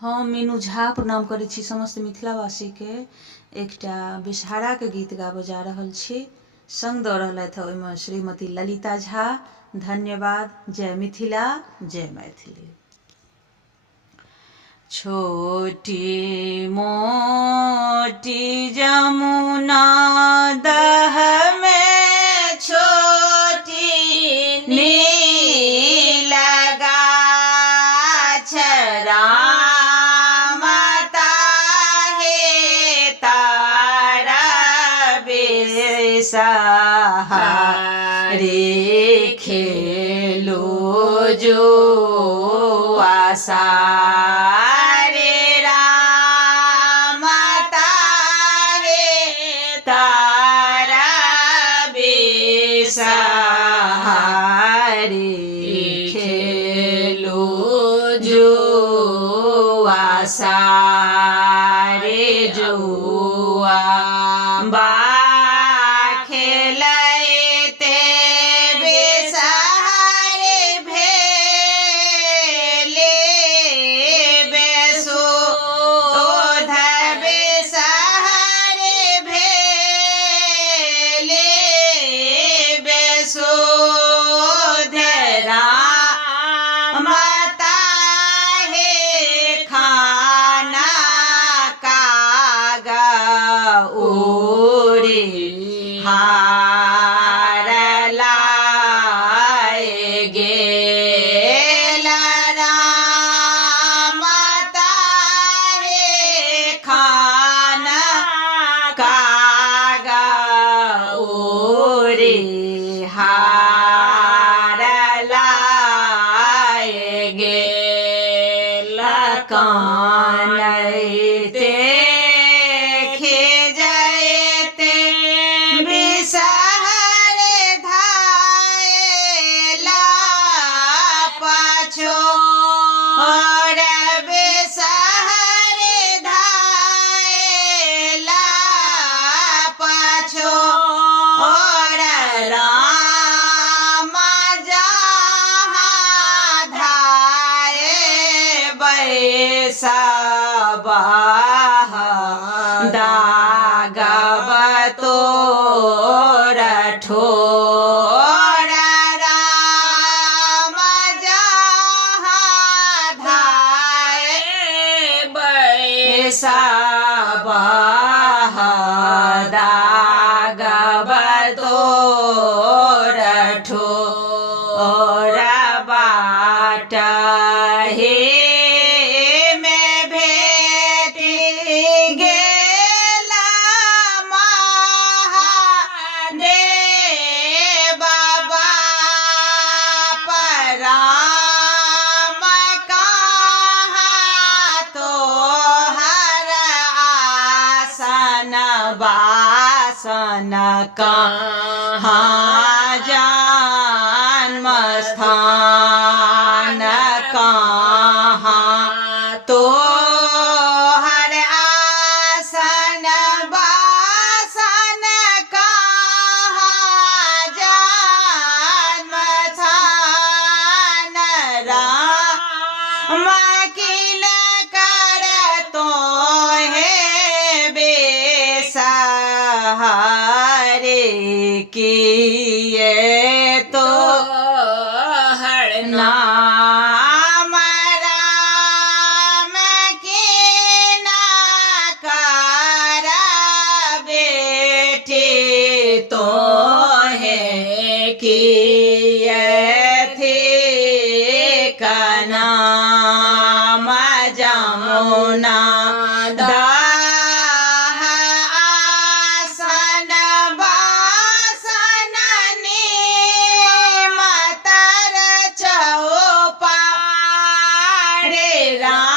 हम मीनू झा प्रणाम करै छी समस्त मिथिलावासी के। एकटा विषहारा के गीत गाबऽ जा रहल छी। संग दऽ रहलथि ओहिमे श्रीमती ललिता झा। धन्यवाद। जय मिथिला, जय मैथिली। छोटी मोटी जमुना दह में छोटी नील गाछ रामता हे तारा बेसहारे खेलो जो आशा सहारे खेलो जो आसारे जुआ बा खेलते बेसहारे भेले बेसो बेसहारे भेले बेसो हार लाए गेल रामता हे खाना कागा ओरे हार लाए गेल कानते सहारे धायला पाछो और बेसहारे धायला पाछो और राम जहाँ धाये बैसबा दागब तो ठोरा राम जहाँ धाये बैसबा दागब तोर ठोरा बाट हे में भेटी गेला बासन कहाँ जन्म स्थान कहाँ तो हर आसन बासन कहाँ जन्म स्थान राम किल कर तो है सहारे किए तो हर नाम राम की ना कर बेटे तो है किए थे का नाम जमुना राम